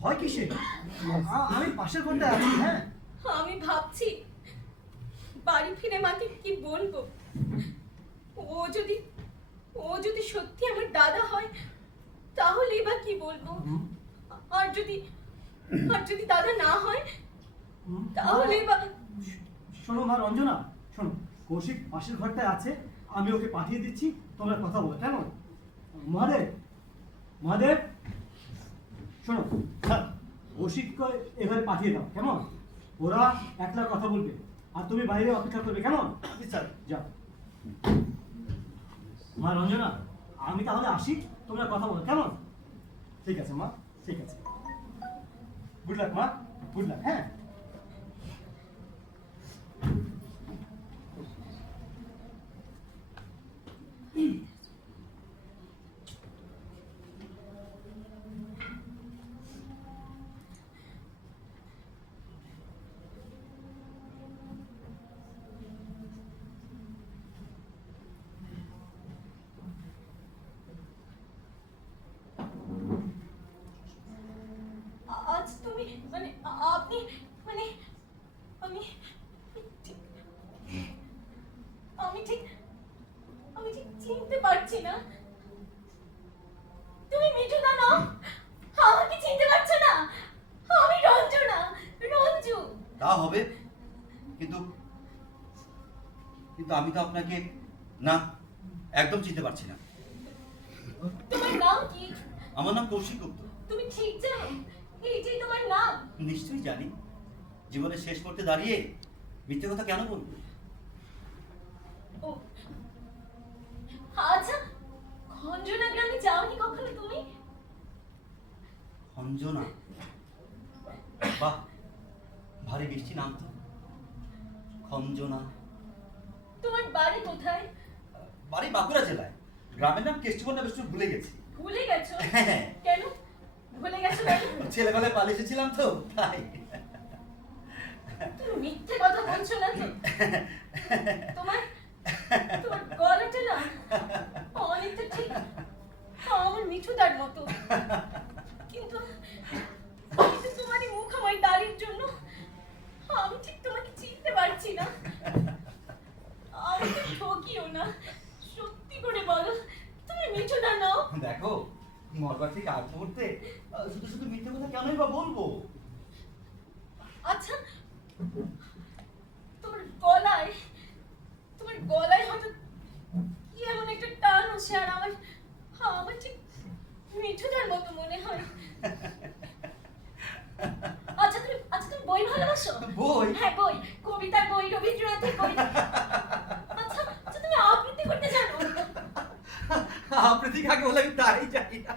ভয় কিসে? আমি পাশের ঘরটায় আছি। হ্যাঁ, আমি ভাবছি বাড়ি ফিরে মাকে কি বলবো। ও যদি সত্যি আমার দাদা হয় তাহলেই বা কি বলবো। আর যদি দাদা না হয় তাহলে বা। শোনো মা রঞ্জনা, শোনো, কৌশিক পাশের ঘরটায় আছে, আমি ওকে পাঠিয়ে দিচ্ছি, তোমরা কথা বলো। কেমন? মহাদেব, মহাদেব, শোনো, কৌশিককে এভাবে পাঠিয়ে দাও। কেমন? ওরা একলা কথা বলবে আর তুমি বাইরে অপেক্ষা করবে। কেমন? স্যার যাও। মা রঞ্জনা, আমি তাহলে আসি, তোমরা কথা বলো। কেমন? ঠিক আছে মা, ঠিক আছে। গুড লাক মা, গুড লাক। হ্যাঁ, আজ তুমি মানে আপনি মানে আমি ঠিক- আমি ঠিক চিনতে পারছি না। তুমি মিঠুদা নও? আমাকে চিনতে পারছো না? আমি রঞ্জনা, রঞ্জু। তা হবে, কিন্তু কিন্তু আমি তো আপনাকে না, একদম চিনতে পারছি না। তোমার নাম কি? আমার নাম কৌশিক গুপ্ত। তুমি ঠিক জানো এইটাই তোমার নাম? নিশ্চয়ই জানি। জীবনের শেষ করতে দাঁড়িয়ে মিথ্যে কথা কেন বলবো? ও আচ্ছা, খঞ্জনা গ্রামে যাওনি কখনো তুমি? অঞ্জনা, বাহ, ভারী বৃষ্টি নাম তো। খঞ্জনা। তোমার বাড়ি কোথায়? বাড়ি বাঁকুড়া জেলায়। গ্রামের নাম কেষ্টবন না বেশ ভুলে গেছি। ভুলে গেছো? হ্যাঁ। কেন ভুলে গেছো? ছেলেবেলায় পালিয়ে এসেছিলাম তো, তাই। তুমি মিথ্যে কথা বলছো না তো? তোমার গলাটা না অনেকটা ঠিক আমার মিঠুদার মতো, কিন্তু তোমার এই মুখাময় দাড়ির জন্য আমি ঠিক তোমাকে চিনতে পারছি না। আমাকে ঠকিও না, সত্যি করে বলো তুমি মিঠুদা নও? দেখো, মরবার ঠিক আগ মুহূর্তে শুধু শুধু মিথ্যে কথা কেনই বা বলবো? আচ্ছা, তোমার গলায় হয়তো কি এমন একটা টান হচ্ছে, আর আমার ঠিক মিঠুদার মতো মনে হয়। আচ্ছা তুমি বই ভালোবাসো? বই? হ্যাঁ, বই, কবিতার বই, রবীন্দ্রনাথের বই। আচ্ছা তুমি আবৃত্তি করতে জানো? আবৃত্তি কাকে বলে আমি তাই জানি না।